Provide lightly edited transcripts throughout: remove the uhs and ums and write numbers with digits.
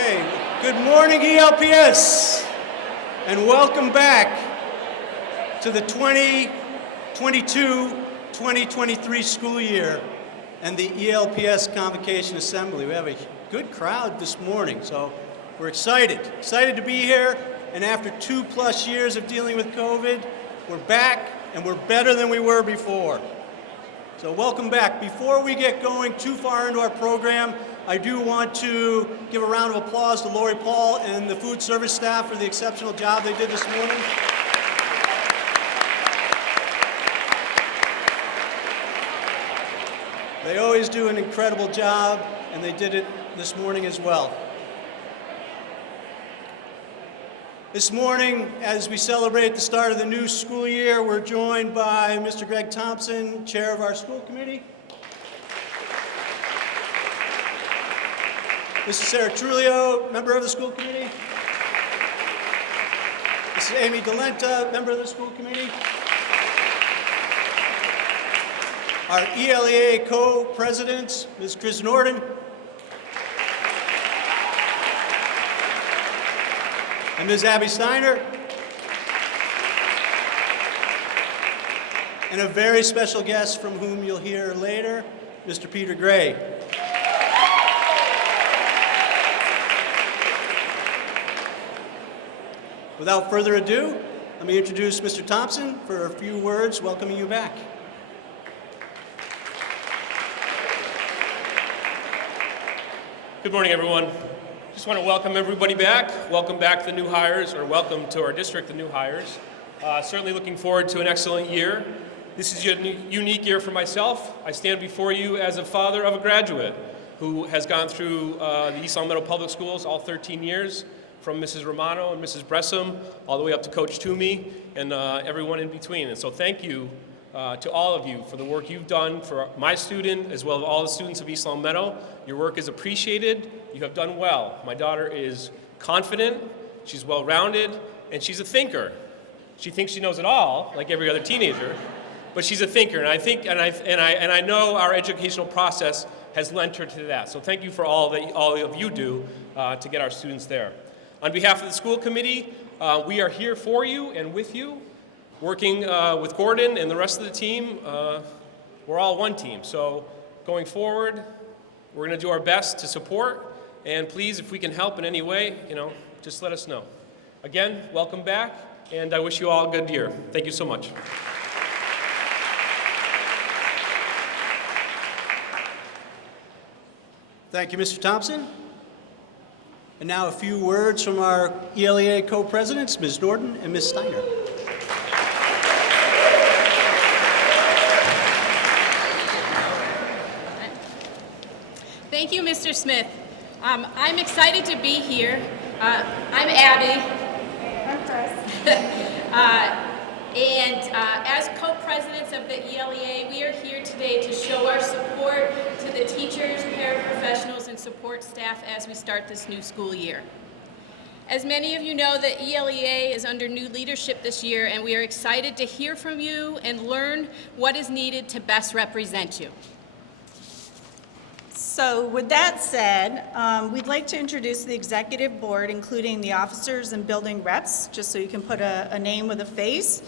Okay, good morning ELPS, and welcome back to the 2022-2023 school year and the ELPS Convocation Assembly. We have a good crowd this morning, so we're excited to be here, and after 2+ years of dealing with COVID, we're back and we're better than we were before. So welcome back. Before we get going too far into our program, I do want to give a round of applause to Lori Paul and the food service staff for the exceptional job they did this morning. They always do an incredible job, and they did it this morning as well. This morning, as we celebrate the start of the new school year, we're joined by Mr. Greg Thompson, chair of our school committee. Mrs. Sarah Trulio, member of the school committee. Mrs. Amy Delenta, member of the school committee. Our ELEA co-presidents, Ms. Chris Norden. And Ms. Abby Steiner. And a very special guest from whom you'll hear later, Mr. Peter Gray. Without further ado, let me introduce Mr. Thompson for a few words welcoming you back. Good morning, everyone. Just want to welcome everybody back. Welcome back the new hires, or welcome to our district, the new hires. Certainly looking forward to an excellent year. This is a unique year for myself. I stand before you as a father of a graduate who has gone through the East Long Meadow Public Schools all 13 years, from Mrs. Romano and Mrs. Bressum, all the way up to Coach Toomey and everyone in between. And so thank you to all of you for the work you've done for my student, as well as all the students of East Long Meadow. Your work is appreciated. You have done well. My daughter is confident, she's well-rounded, and she's a thinker. She thinks she knows it all, like every other teenager, but she's a thinker, and I know our educational process has lent her to that. So thank you for all of you do to get our students there. On behalf of the school committee, we are here for you and with you, working with Gordon and the rest of the team. We're all one team. So going forward, we're going to do our best to support. And please, if we can help in any way, just let us know. Again, welcome back, and I wish you all a good year. Thank you so much. Thank you, Mr. Thompson. And now a few words from our ELEA co-presidents, Ms. Norden and Ms. Steiner. Thank you, Mr. Smith. I'm excited to be here. I'm Abby. I'm Chris. As co-presidents of the ELEA, we are here today to show our support to the teachers, paraprofessionals, and support staff as we start this new school year. As many of you know, the ELEA is under new leadership this year, and we are excited to hear from you and learn what is needed to best represent you. So with that said, we'd like to introduce the executive board, including the officers and building reps, just so you can put a name with a face.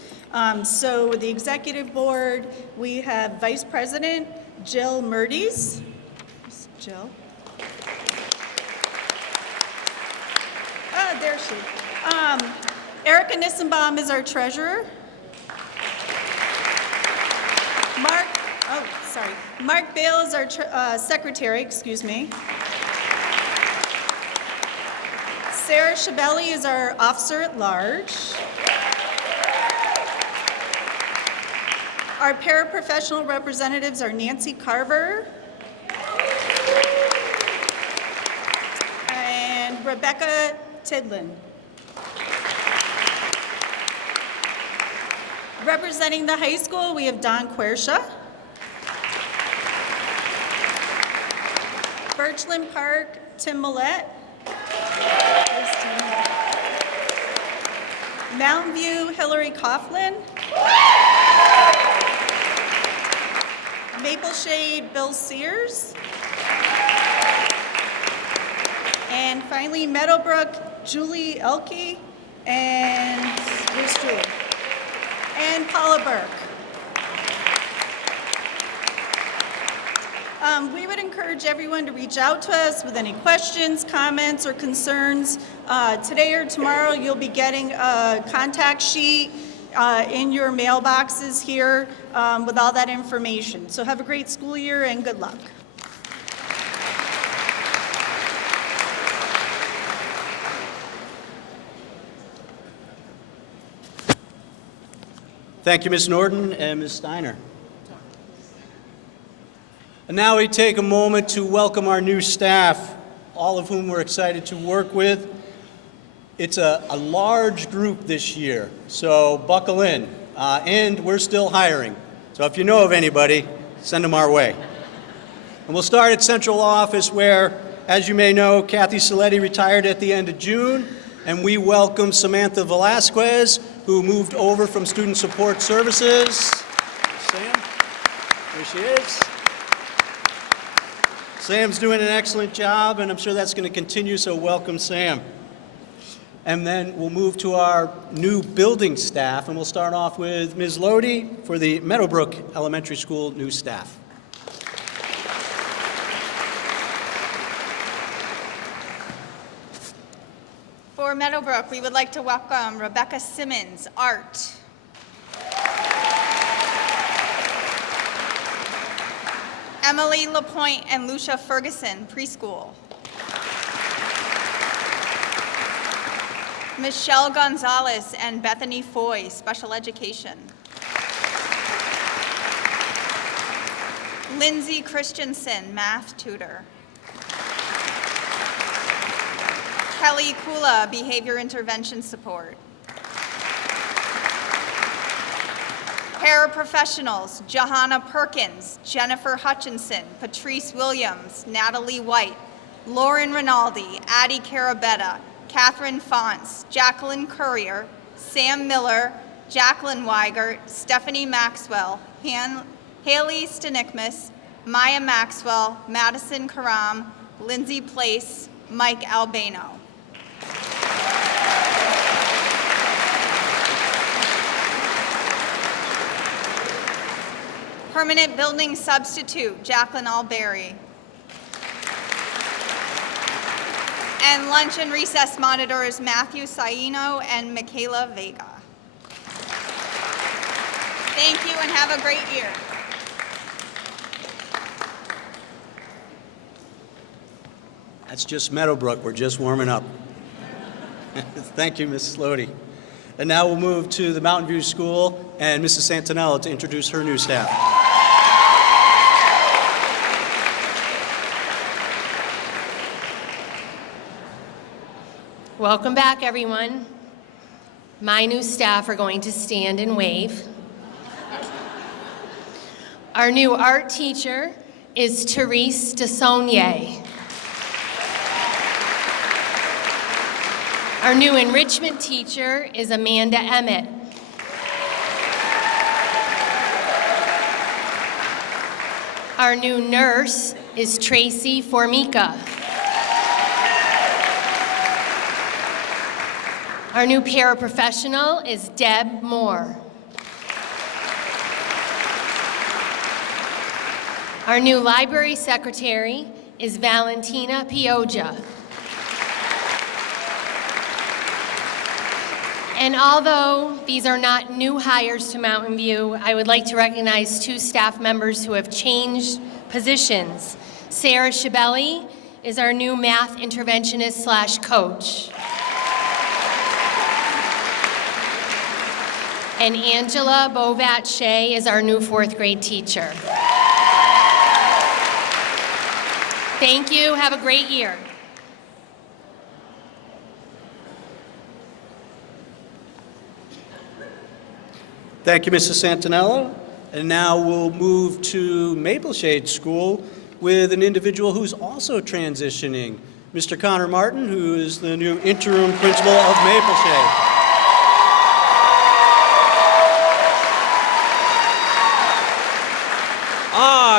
So with the executive board, we have Vice President Jill Mertes. Jill. There she is. Erica Nissenbaum is our treasurer. Mark Bale is our secretary, Sarah Shabelli is our officer at large. Our paraprofessional representatives are Nancy Carver and Rebecca Tidlin. Representing the high school, we have Don Quersha. Birchland Park, Tim Millette. Mountain View, Hillary Coughlin. Maple Shade, Bill Sears. And finally, Meadowbrook, Julie Elke, and where's Julie? And Paula Burke. We would encourage everyone to reach out to us with any questions, comments, or concerns. Today or tomorrow, you'll be getting a contact sheet in your mailboxes here with all that information. So have a great school year and good luck. Thank you, Ms. Norton and Ms. Steiner. And now we take a moment to welcome our new staff, all of whom we're excited to work with. It's a large group this year, so buckle in. And we're still hiring. So if you know of anybody, send them our way. And we'll start at central office where, as you may know, Kathy Saletti retired at the end of June, and we welcome Samantha Velasquez, who moved over from Student Support Services. Sam, there she is. Sam's doing an excellent job, and I'm sure that's going to continue, so welcome, Sam. And then we'll move to our new building staff, and we'll start off with Ms. Lodi for the Meadowbrook Elementary School new staff. For Meadowbrook, we would like to welcome Rebecca Simmons, Art. Emily LaPointe and Lucia Ferguson, Preschool. Michelle Gonzalez and Bethany Foy, Special Education. Lindsay Christensen, Math Tutor. Kelly Kula, Behavior Intervention Support. Paraprofessionals, Johanna Perkins, Jennifer Hutchinson, Patrice Williams, Natalie White, Lauren Rinaldi, Addie Carabetta, Catherine Fonts, Jacqueline Courier, Sam Miller, Jacqueline Weigert, Stephanie Maxwell, Haley Stanikmas, Maya Maxwell, Madison Karam, Lindsay Place, Mike Albano. Permanent Building Substitute, Jacqueline Alberry. And Lunch and Recess Monitors, Matthew Saino and Michaela Vega. Thank you and have a great year. That's just Meadowbrook. We're just warming up. Thank you, Mrs. Lodi. And now we'll move to the Mountain View School and Mrs. Santinella to introduce her new staff. Welcome back, everyone. My new staff are going to stand and wave. Our new art teacher is Therese DeSaulnier. Our new enrichment teacher is Amanda Emmett. Our new nurse is Tracy Formica. Our new paraprofessional is Deb Moore. Our new library secretary is Valentina Pioggia. And although these are not new hires to Mountain View, I would like to recognize two staff members who have changed positions. Sarah Shabelli is our new math interventionist / coach. And Angela Bovat-Shea is our new 4th grade teacher. Thank you. Have a great year. Thank you, Mrs. Santinella. And now we'll move to Mapleshade School with an individual who's also transitioning, Mr. Connor Martin, who is the new interim principal of Mapleshade.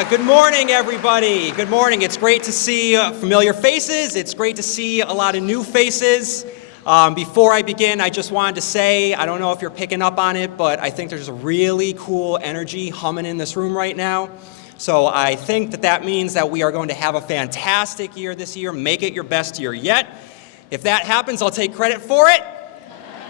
Good morning, everybody. Good morning. It's great to see familiar faces. It's great to see a lot of new faces. Before I begin, I just wanted to say, I don't know if you're picking up on it, but I think there's a really cool energy humming in this room right now. So I think that means that we are going to have a fantastic year this year. Make it your best year yet. If that happens, I'll take credit for it.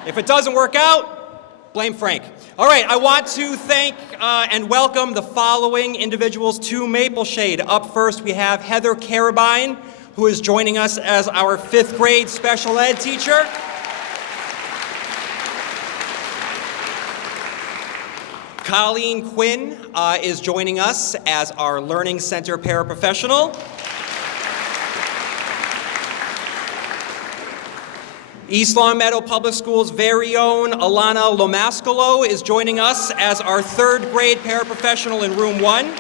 If it doesn't work out, blame Frank. All right, I want to thank and welcome the following individuals to Maple Shade. Up first, we have Heather Carabine, who is joining us as our 5th grade special ed teacher. Colleen Quinn is joining us as our Learning Center paraprofessional. East Long Meadow Public Schools' very own Alana Lomascolo is joining us as our 3rd grade paraprofessional in room 1.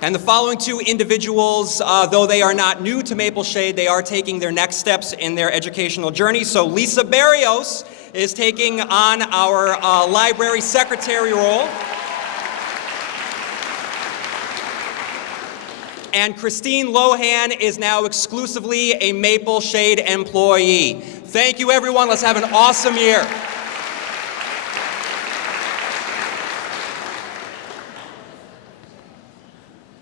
And the following 2 individuals, though they are not new to Maple Shade, they are taking their next steps in their educational journey. So Lisa Barrios is taking on our library secretary role. And Christine Lohan is now exclusively a Maple Shade employee. Thank you, everyone. Let's have an awesome year.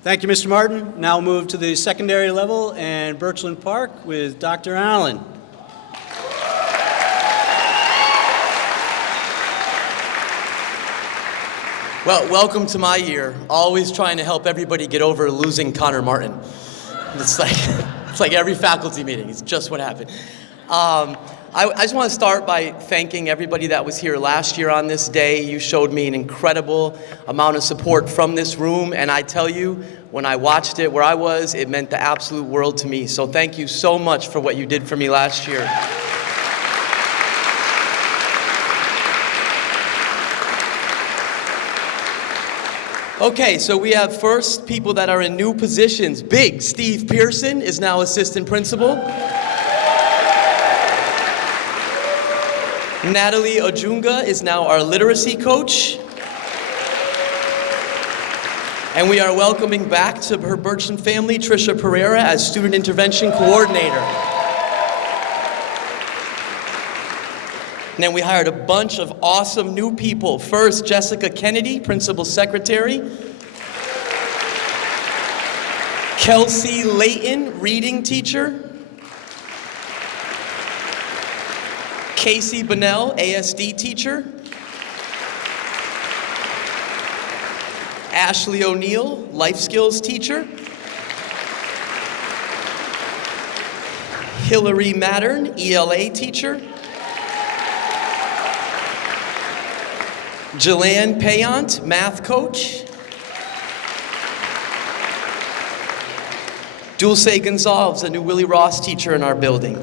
Thank you, Mr. Martin. Now we'll move to the secondary level and Birchland Park with Dr. Allen. Well, welcome to my year. Always trying to help everybody get over losing Connor Martin. It's like every faculty meeting. It's just what happened. I just want to start by thanking everybody that was here last year on this day. You showed me an incredible amount of support from this room, and I tell you, when I watched it where I was, it meant the absolute world to me. So thank you so much for what you did for me last year. Okay, so we have first people that are in new positions. Big Steve Pearson is now assistant principal. Natalie Ojunga is now our literacy coach. And we are welcoming back to her Birchland family, Trisha Pereira, as student intervention coordinator. And then we hired a bunch of awesome new people. First, Jessica Kennedy, principal secretary. Kelsey Layton, reading teacher. Casey Bunnell, ASD teacher. Ashley O'Neill, life skills teacher. Hillary Mattern, ELA teacher. Jelan Payant, math coach. Dulce Gonzalez, a new Willie Ross teacher in our building.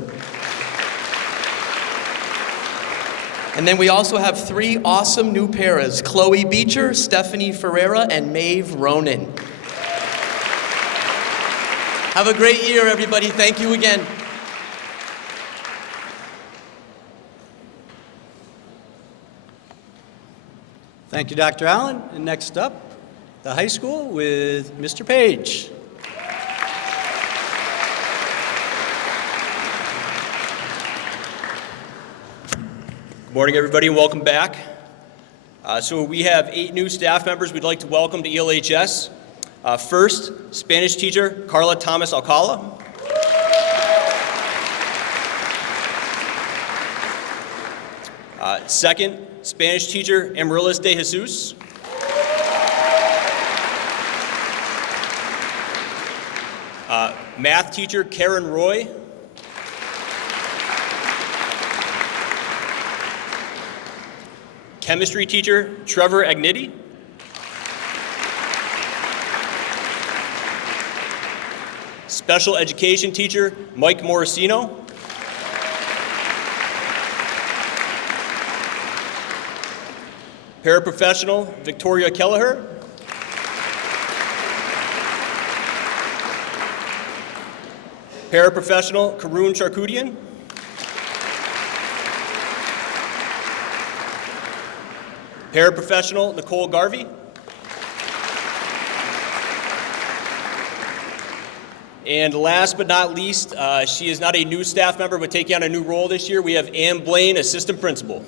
And then we also have 3 awesome new paras, Chloe Beecher, Stephanie Ferreira, and Maeve Ronan. Have a great year, everybody. Thank you again. Thank you, Dr. Allen. And next up, the high school with Mr. Page. Good morning, everybody, and welcome back. So we have 8 new staff members we'd like to welcome to ELHS. First, Spanish teacher Carla Thomas Alcala. Second, Spanish teacher Amaryllis de Jesus. Math teacher Karen Roy. Chemistry teacher Trevor Agniti. Special education teacher Mike Morosino. Paraprofessional Victoria Kelleher. Paraprofessional Karun Charkudian. paraprofessional Nicole Garvey. And last but not least, she is not a new staff member, but taking on a new role this year, we have Ann Blaine, assistant principal.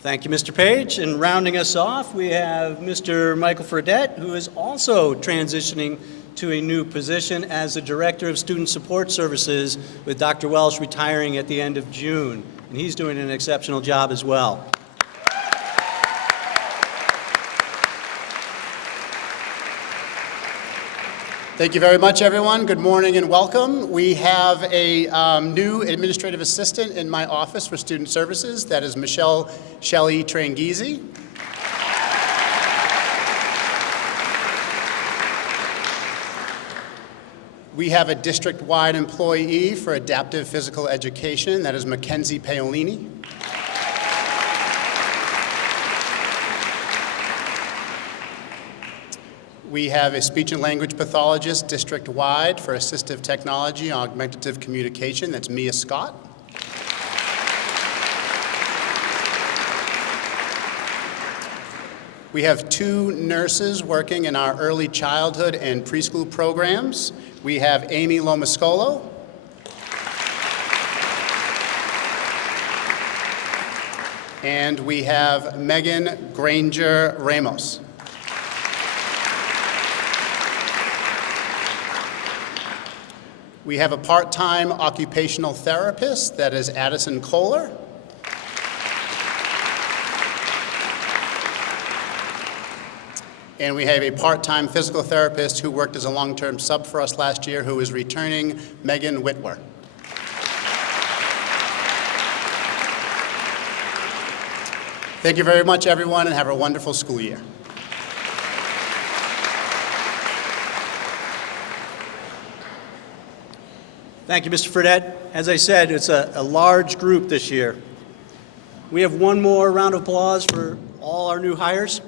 Thank you, Mr. Page. And rounding us off, we have Mr. Michael Fredette, who is also transitioning to a new position as the Director of Student Support Services, with Dr. Welsh retiring at the end of June. And he's doing an exceptional job as well. Thank you very much, everyone. Good morning and welcome. We have a new administrative assistant in my office for student services. That is Michelle Shelley Tranghese. We have a district-wide employee for adaptive physical education. That is Mackenzie Paolini. We have a speech and language pathologist district-wide for assistive technology, augmentative communication. That's Mia Scott. We have 2 nurses working in our early childhood and preschool programs. We have Amy Lomascolo. And we have Megan Granger Ramos. We have a part-time occupational therapist, that is Addison Kohler. And we have a part-time physical therapist who worked as a long-term sub for us last year, who is returning, Megan Whitwer. Thank you very much, everyone, and have a wonderful school year. Thank you, Mr. Fredette. As I said, it's a large group this year. We have one more round of applause for all our new hires.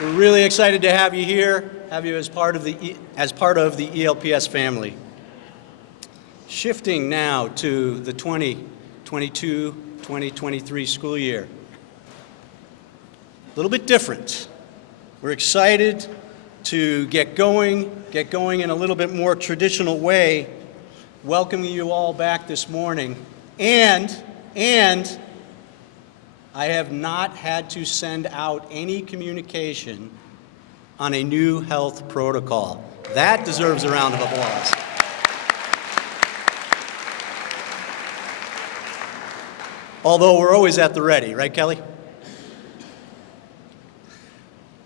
We're really excited to have you here, have you as part of the ELPS family. Shifting now to the 2022-2023 school year. A little bit different. We're excited to get going in a little bit more traditional way, welcoming you all back this morning. And I have not had to send out any communication on a new health protocol. That deserves a round of applause. Although we're always at the ready, right, Kelly?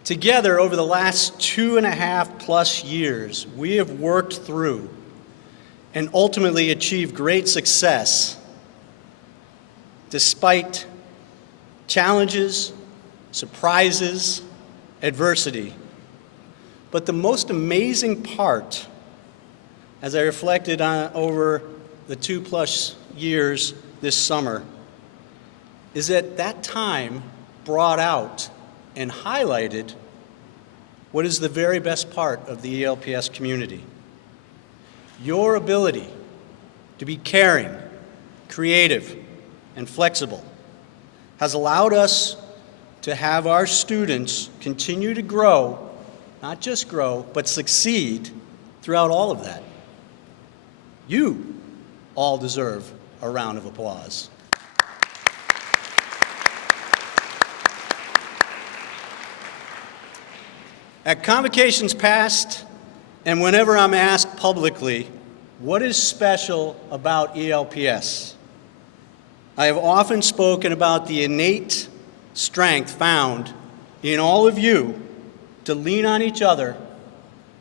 Together, over the last 2.5+ years, we have worked through and ultimately achieved great success despite challenges, surprises, adversity. But the most amazing part, as I reflected on over the 2+ years this summer, is that time brought out and highlighted what is the very best part of the ELPS community. Your ability to be caring, creative, and flexible has allowed us to have our students continue to grow, not just grow, but succeed throughout all of that. You all deserve a round of applause. At convocations past, and whenever I'm asked publicly, what is special about ELPS? I have often spoken about the innate strength found in all of you to lean on each other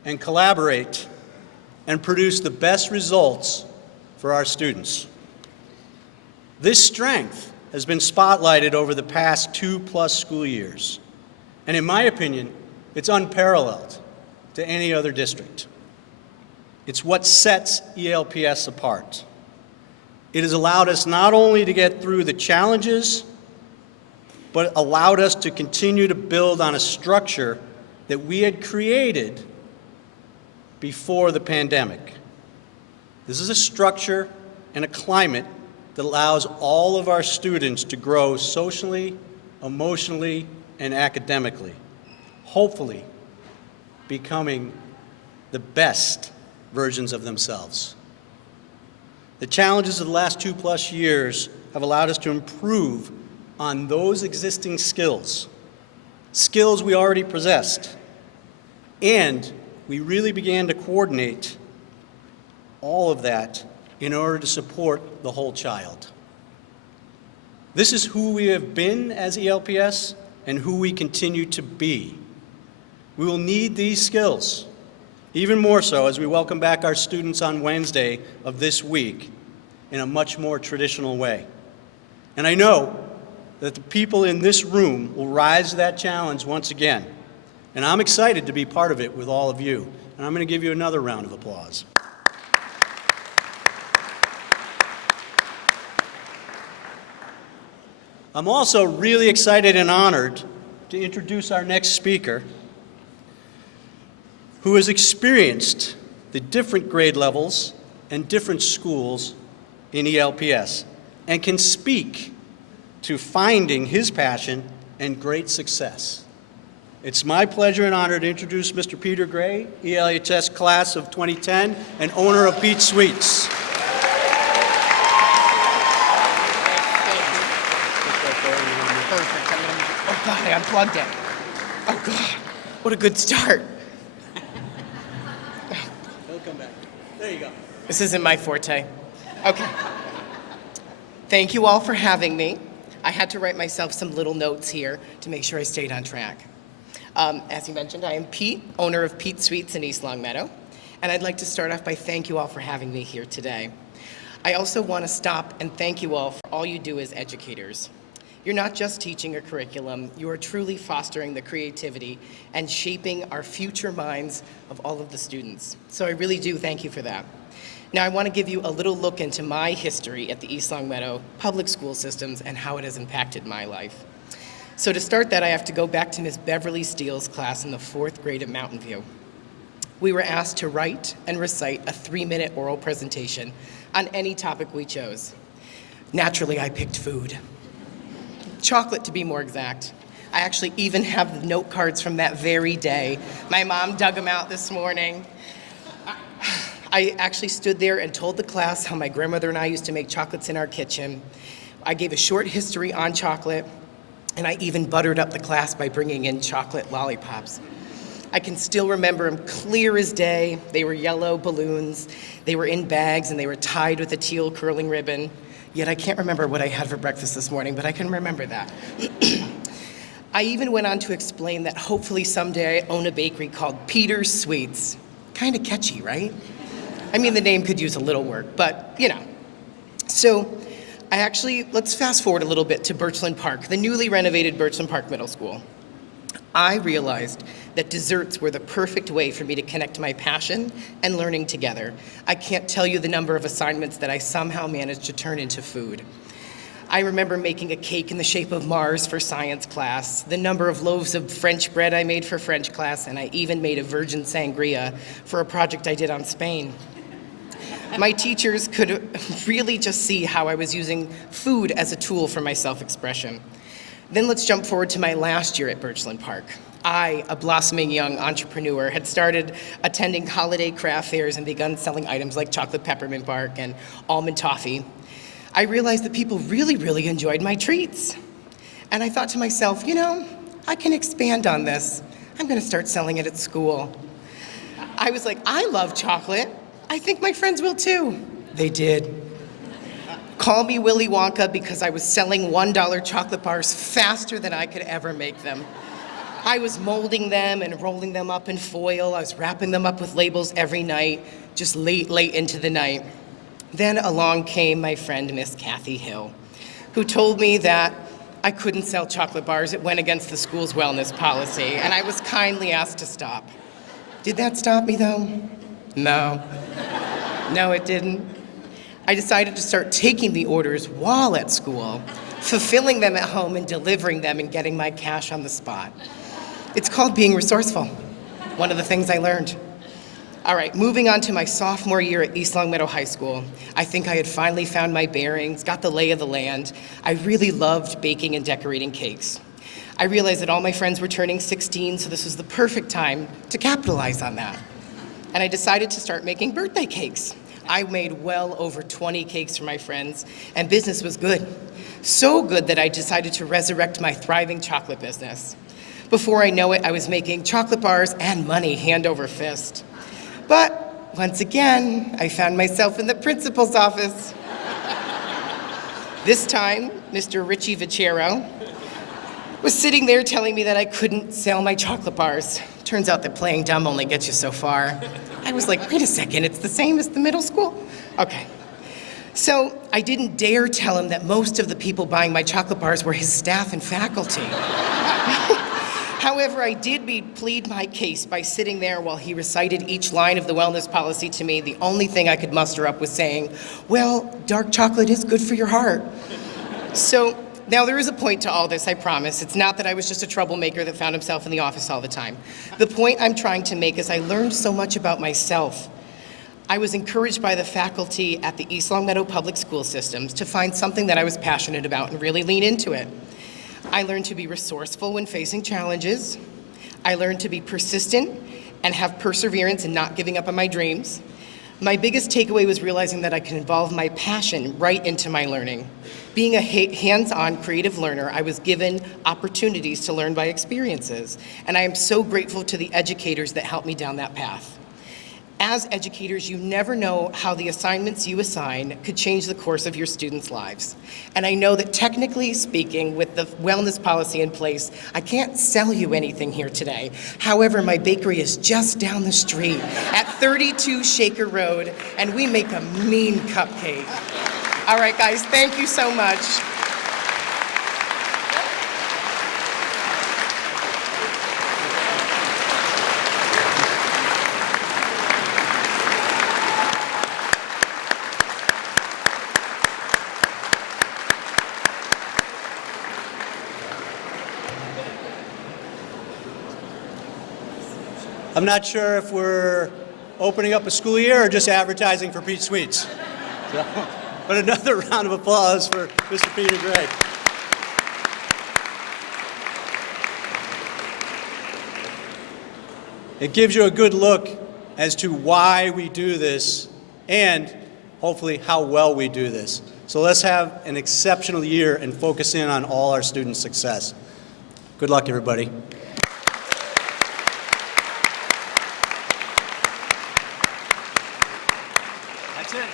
and collaborate and produce the best results for our students. This strength has been spotlighted over the past 2+ school years, and in my opinion, it's unparalleled to any other district. It's what sets ELPS apart. It has allowed us not only to get through the challenges, but allowed us to continue to build on a structure that we had created before the pandemic. This is a structure and a climate that allows all of our students to grow socially, emotionally, and academically, hopefully becoming the best versions of themselves. The challenges of the last 2+ years have allowed us to improve on those existing skills we already possessed, and we really began to coordinate all of that in order to support the whole child. This is who we have been as ELPS and who we continue to be. We will need these skills, even more so as we welcome back our students on Wednesday of this week in a much more traditional way. And I know that the people in this room will rise to that challenge once again. And I'm excited to be part of it with all of you. And I'm going to give you another round of applause. I'm also really excited and honored to introduce our next speaker, who has experienced the different grade levels and different schools in ELPS and can speak to finding his passion and great success. It's my pleasure and honor to introduce Mr. Peter Gray, ELHS class of 2010 and owner of Pete's Sweets. Perfect. Oh God, I unplugged it. Oh God, what a good start. He'll come back. There you go. This isn't my forte. Okay. Thank you all for having me. I had to write myself some little notes here to make sure I stayed on track. As you mentioned, I am Pete, owner of Pete's Sweets in East Longmeadow, and I'd like to start off by thank you all for having me here today. I also want to stop and thank you all for all you do as educators. You're not just teaching a curriculum, you are truly fostering the creativity and shaping our future minds of all of the students. So I really do thank you for that. Now I want to give you a little look into my history at the East Longmeadow public school systems and how it has impacted my life. So to start that, I have to go back to Miss Beverly Steele's class in the 4th grade at Mountain View. We were asked to write and recite a 3-minute oral presentation on any topic we chose. Naturally, I picked food. Chocolate, to be more exact. I actually even have the note cards from that very day. My mom dug them out this morning. I actually stood there and told the class how my grandmother and I used to make chocolates in our kitchen. I gave a short history on chocolate, and I even buttered up the class by bringing in chocolate lollipops. I can still remember them clear as day. They were yellow balloons. They were in bags, and they were tied with a teal curling ribbon. Yet I can't remember what I had for breakfast this morning, but I can remember that. I even went on to explain that hopefully someday I own a bakery called Peter's Sweets. Kind of catchy, right? I mean, the name could use a little work, but you know. So let's fast forward a little bit to Birchland Park, the newly renovated Birchland Park Middle School. I realized that desserts were the perfect way for me to connect my passion and learning together. I can't tell you the number of assignments that I somehow managed to turn into food. I remember making a cake in the shape of Mars for science class, the number of loaves of French bread I made for French class, and I even made a virgin sangria for a project I did on Spain. My teachers could really just see how I was using food as a tool for my self-expression. Then let's jump forward to my last year at Birchland Park. I, a blossoming young entrepreneur, had started attending holiday craft fairs and begun selling items like chocolate peppermint bark and almond toffee. I realized that people really enjoyed my treats. And I thought to myself, you know, I can expand on this. I'm gonna start selling it at school. I was like, I love chocolate. I think my friends will too. They did. Call me Willy Wonka because I was selling $1 chocolate bars faster than I could ever make them. I was molding them and rolling them up in foil. I was wrapping them up with labels every night, just late into the night. Then along came my friend, Miss Kathy Hill, who told me that I couldn't sell chocolate bars. It went against the school's wellness policy, and I was kindly asked to stop. Did that stop me, though? No. No, it didn't. I decided to start taking the orders while at school fulfilling them at home and delivering them and getting my cash on the spot. It's called being resourceful. One of the things I learned. All right, moving on to my sophomore year at East Longmeadow High School. I think I had finally found my bearings, got the lay of the land. I really loved baking and decorating cakes. I realized that all my friends were turning 16, so this was the perfect time to capitalize on that. And I decided to start making birthday cakes. I made well over 20 cakes for my friends, and business was good. So good that I decided to resurrect my thriving chocolate business. Before I know it, I was making chocolate bars and money hand over fist. But once again, I found myself in the principal's office. This time, Mr. Richie Vacero was sitting there telling me that I couldn't sell my chocolate bars. Turns out that playing dumb only gets you so far. I was like, wait a second, it's the same as the middle school? Okay. So I didn't dare tell him that most of the people buying my chocolate bars were his staff and faculty. However, I did plead my case by sitting there while he recited each line of the wellness policy to me. The only thing I could muster up was saying, well, dark chocolate is good for your heart. So now there is a point to all this, I promise. It's not that I was just a troublemaker that found himself in the office all the time. The point I'm trying to make is I learned so much about myself. I was encouraged by the faculty at the East Longmeadow Public School Systems to find something that I was passionate about and really lean into it. I learned to be resourceful when facing challenges. I learned to be persistent and have perseverance and not giving up on my dreams. My biggest takeaway was realizing that I could involve my passion right into my learning. Being a hands-on creative learner, I was given opportunities to learn by experiences, and I am so grateful to the educators that helped me down that path. As educators, you never know how the assignments you assign could change the course of your students' lives. And I know that technically speaking, with the wellness policy in place, I can't sell you anything here today. However, my bakery is just down the street at 32 Shaker Road, and we make a mean cupcake. All right, guys, thank you so much. I'm not sure if we're opening up a school year or just advertising for Pete Sweets. So, but another round of applause for Mr. Peter Gray. It gives you a good look as to why we do this and hopefully how well we do this. So let's have an exceptional year and focus in on all our students' success. Good luck, everybody. That's it.